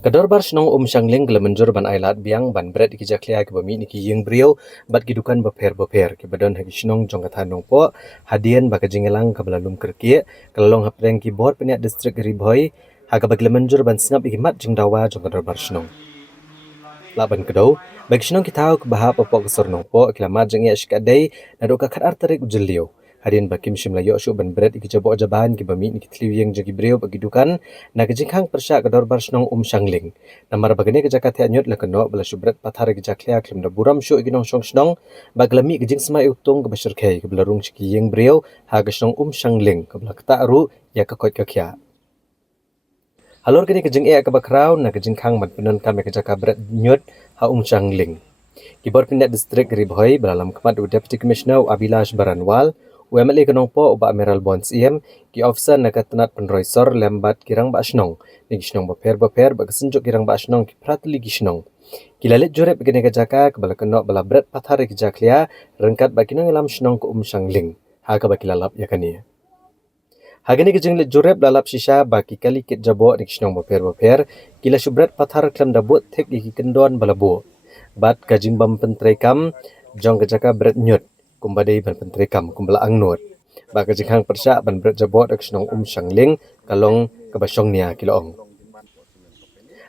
Kador bar snong Shangling gelemenjur ban ailat biang ban bret ki jaklia ke bami niki yeng brio bat kidukan beper ke badan hagi snong jong kata nong po hadian baka jingelang ke belalum kerkie kelong hapreng ki bor peniak distrik Ribhoi haga bagi lemenjur ban singap ikimat jing dawa jong kador bar snong laban kedau bagi snong kitau ke bahap opok kesor nong po kilamat jeng ya shikadai nado kakat arterik ujelio hadian bakim shimlayo shu ban bret iki jabo jaban ki bami niki tliwiyeng jagi brio bagi dukan na kejingkang persyak kador bar snong Shangling namar bagane kejakat anyut lakeno bela subret pathar kejaklia klim da buram shu iginong shong snong baglami kejing sma utung ke besar kai ke belarung chiki yeng brio ha ke snong Shangling ke bela kata aru ya ke koi kakya halor kini kejing e ke bakrau na kejing kang mat penon kame kejaka bret nyut ha Shangling kibor pindah distrik Ribhoi belalam kemat Deputy Commissioner Abilash Baranwal UMLA kenongpo uba Emerald Bonds IM ki officer nakatanat penroisor lembat kirang ba snong ni gisnong beper bagasenjuk kirang ba snong ki pratli gisnong kilalit jurep begini kejaka kebala kenok bala bret pathar kejaklia rengkat bakinong ilam snong ke Shangling ha ka bakilalap yakani hagani kejing lit jurep lalap sisa baki kali kit jabo ni gisnong beper kila subret pathar klam dabut tek iki kendon balabu bat kajing bam pentrekam jong kejaka bret nyut kumbadai ban pentrekam kumbala angnut ba kajing hang persya ban bret jabo dak snong Shangling kalong kebasyong nia kiloong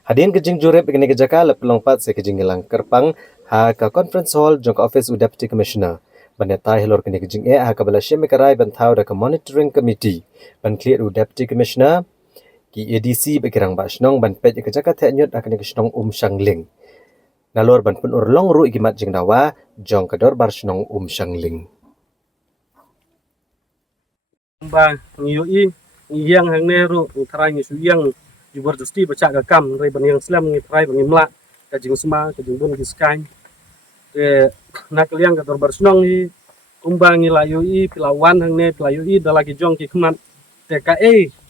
hadian kejing jurep begini kejaka lepelong pat se kejing gelang kerpang ha ka conference hall jong ka office deputy commissioner baneta helor kini kejing e ha ka bala syemekarai ban thau da ka monitoring committee ban clear deputy commissioner ki ADC bekirang ba snong ban pet kejaka the nyut akani snong Shangling nalor ban pun urlong ru ikimat jing dawa jong kador bar snong Shangling ba ngiyoi ngiyang hang neru ngtrai ngi suyang jubardasti baca ka kam rai ban yang slam ngi trai ban imla ka jing sma ka jing bun ki skai te nak liang ka bar snong hi kumbang ngi layoi pilawan hang ne pilayoi dalagi jong ki khmat te ka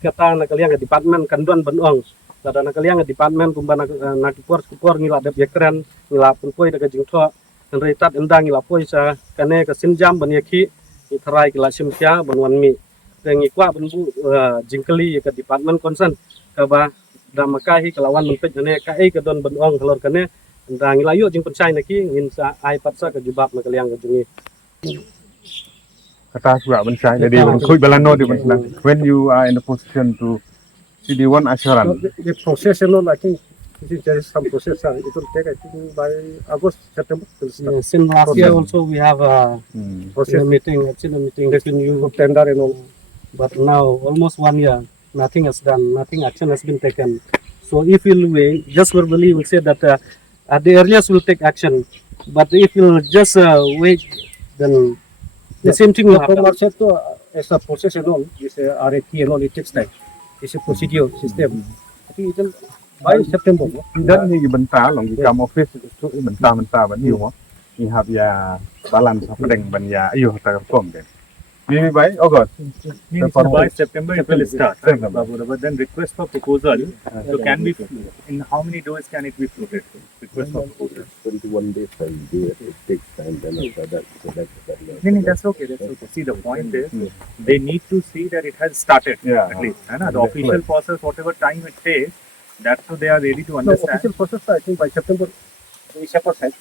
kata nak liang ka department kandon ban ong lada nak liang ka department kumbang nak kupor ngi la dep yekran ngi la pun poi daga jing tho rai tat endang ngi la poi sa kane ka sinjam ban yaki ngi trai ki la simtia ban wan mi tengi kwa benbu jingkeli ke department concern ke ba damakahi kelawan mempet ne ka ke don benong kelor kane ndang layu jing pensai naki ngin sa ai patsa ke jubab na kaliang ke jingi kata sudah pensai jadi koi balano di pensai when you are in the position to see the one assurance the process no I think there is some process it will take I think by August September since last year also we have a process meeting between you tender and all. But now almost 1 year, nothing has done, nothing action has been taken. So if we'll wait, just verbally we'll say that at the earliest we'll take action. But if we'll just wait, then the same thing will happen. As a process and all, this RFP and all, it takes time. It's a procedure system. I think it's by September. dan ni bentar long di kam office itu bentar ban niu ni have ya balance pedeng ban ya ayo ta kom den maybe by August By September it will start. But then request for proposal. So can we, in how many days can it be floated? Request for proposal. 21 days and it takes time then after that. No, that's okay. That's okay. See, the point is they need to see that it has started at least. The official process, whatever time it takes, that's so they are ready to understand. Official process, I think by September, we shall process.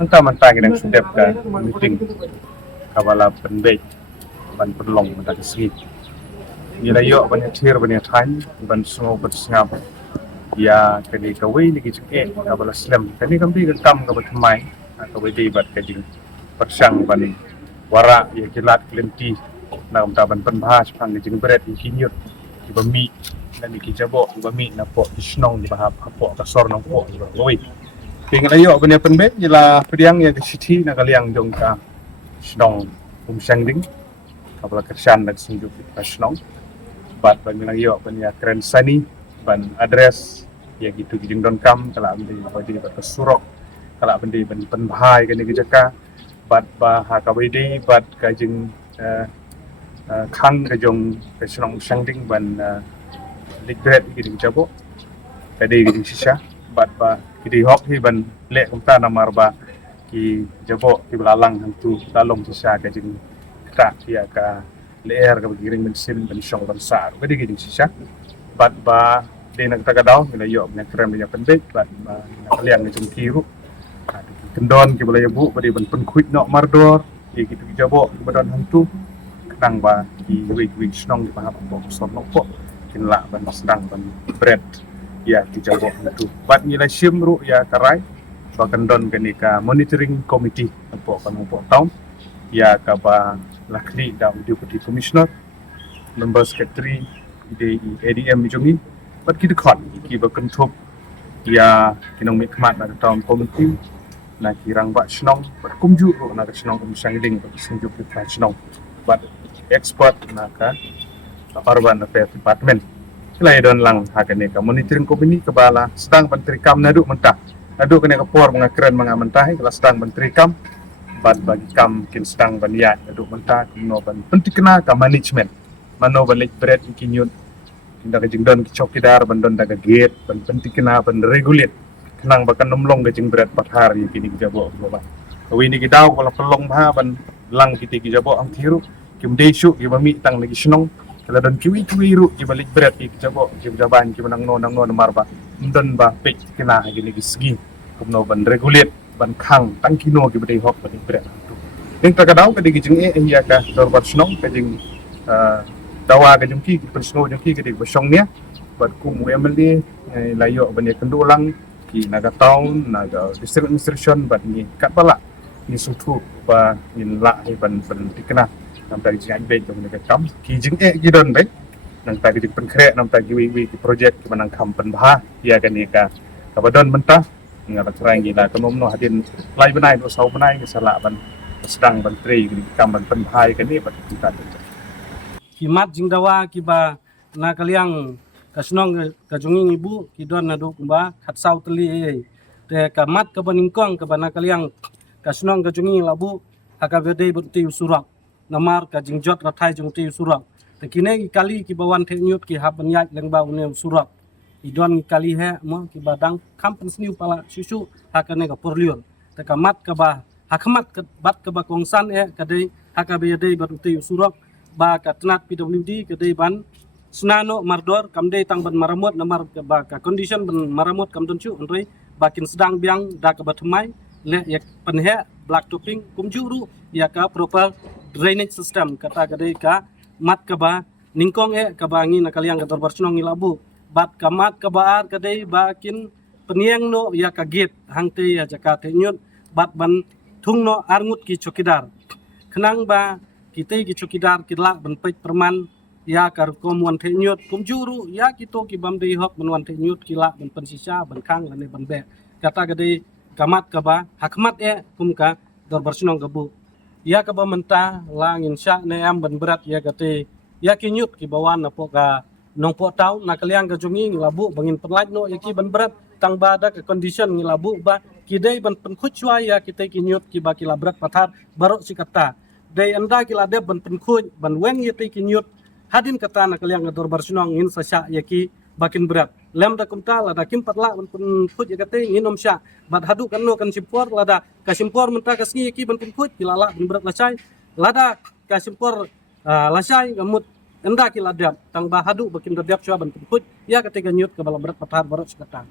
entah mentah kita step ke meeting kawala pendek ban perlong ban kesini ila yo ban tir ban time ban semua ban sengap ya kini kawai ni kicike kawala slam kini kambi kam ka batmai kawai di bat kajing persang ban wara ya kilat kelenti na umta ban penbahas pang kajing berat kinyut di bami dan di kijabo bami na po isnong di bahap apo kasor nang po oi Tinggal ayo benda penbek jelah pediang ya di city nak kaliang jong ka Snong Shangling kapal kersan nak sinjuk ka Snong bat ban ayo benda keren sani ban address ya gitu jing don kam kala amde badi bat surok kala amde ban penbahai kan ni jaka bat ba ha ka bidi bat ka jing khang ka jong ka Snong Shangling ban ligret gitu jabo kade gitu sisa bat ba kidi hok hi ban le umta namar ba ki jabo ki belalang hantu talong sisa ka jing kra ya ka leer ka giring men sin ben shong ban sar wedi gidi sisa bat ba de nak taga daw ila yo nya krem ya pendek bat ba kalian ni kiru kendon ki boleh bu badi ban pen kuit nok mardor ki gitu ki jabo ki badan hantu kenang ba ki wig snong di pahap bo son nok po kin la ban sedang ban bread ya ki jabo hantu bat ni la shimru ya karai ba kendon kenika monitoring committee po kan po taun ya ka ba lakni da deputy commissioner member secretary di ADM jongi bat ki dekat ki ba kentup ya kinong mikmat na taun committee na kirang ba snong bat kumju ro na snong sangling ba singjup di snong bat expert na ka urban affairs department sila don lang hakane ka monitoring committee kebala sedang menteri kam nadu mentah nadu kene ka por mga keren mga mentah kala sedang menteri kam bat bagi kam kin sedang baniat nadu mentah kuno ban penting kena ka management mano balik berat kinyut tinda ka jingdon ki chokidar bandon daga gate ban penting kena ban regulate kenang bakan nomlong gajing berat 4 hari kini kijabo ba kawi ni gidaw wala pelong ha ban lang kiti kijabo ang tiru kim desu ki mami tang lagi snong kala don kiwi ru ki balik berat ki kijabo ki jaban ki nang no marba ndon ba pek kena gini gisgi kumno ban regulate ban khang tang kino ki bade hok balik berat tu ning tagadaw ka digijing ya ka dorbat snong kajing dawa gajing ki pensno jong ki gedig basong nia bat kum emeli layo bani kendulang ki naga town naga district administration bat ni kat bala ni sutu ba in la hi ban dikena nam ta jing be jong naga kam ki jing gidon be nang ta gi pen kre nam ta gi wi project ki manang kam pen bha ya kan ni ka badon mentah ngala terang gila konom no hadin lai benai do sau benai sala ban sedang ban tri kam ban pen bha kan ni bat kita kimat jing dawa kiba na kaliang kasnong kajunging ibu kidon na do kumba khatsau teli te kamat ka baningkong ka bana kaliang kasnong kajunging labu hakabede berti surak namar ka jingjot rathai jungti surak te kine kali ki bawan teknyut ki haban yak lengba une surak idon kali he mo ki badang kampen sniu pala susu hakane ka porliur te kamat ka ba hakmat ka bat ka ba kongsan kadai hakabede berti surak ba ka tnat PWD kadai ban senano mardor kamde tang ban maramut namar ba ka condition ban maramut kam donchu andrei bakin sedang biang da ka batmai le yak penhe black topping kumjuru ya ka proper drainage system kata kadai ka mat ka ba ningkong ka bangi na kaliang ka dorbar sunong ilabu bat ka mat ka baar kadai bakin peniang no ya ka gate hangte ya jaka tenyut bat ban thungno arngut ki chokidar khnang ba kita ki chokidar kidla ban pait perman ya kar kom wan nyut kum juru ya kito ki bam dei hok ban wan nyut kila ban pensisa ban khang lane ban be kata gade kamat ka ba hakmat kum ka dor barsunong gabu ya ka ba menta lang insya ne am ban berat ya kate ya ki nyut ki bawan na po ka nong po tau na kaliang ka jungi labu bangin penlaj no ya ki ban berat tang bada ka condition ngi labu ba ki dei ban pen khuchwa ya kite ki nyut ki ba ki labrat pathar barok si kata dei anda ki ladeb ban pen khuj ban wen ye ki nyut hadin kata na kaliang ngador barsunong ngin sasya yaki bakin berat lem da kumta lada kim patla pun khut yakate nginom sya bat hadu kan no kan simpor lada ka simpor menta ka sngi yaki ban pun khut kilala bin berat lasai lada ka simpor lasai gamut enda kiladap tang ba hadu bakin dadap sya ban pun khut ya ketika nyut ka bala berat patar barot sekatan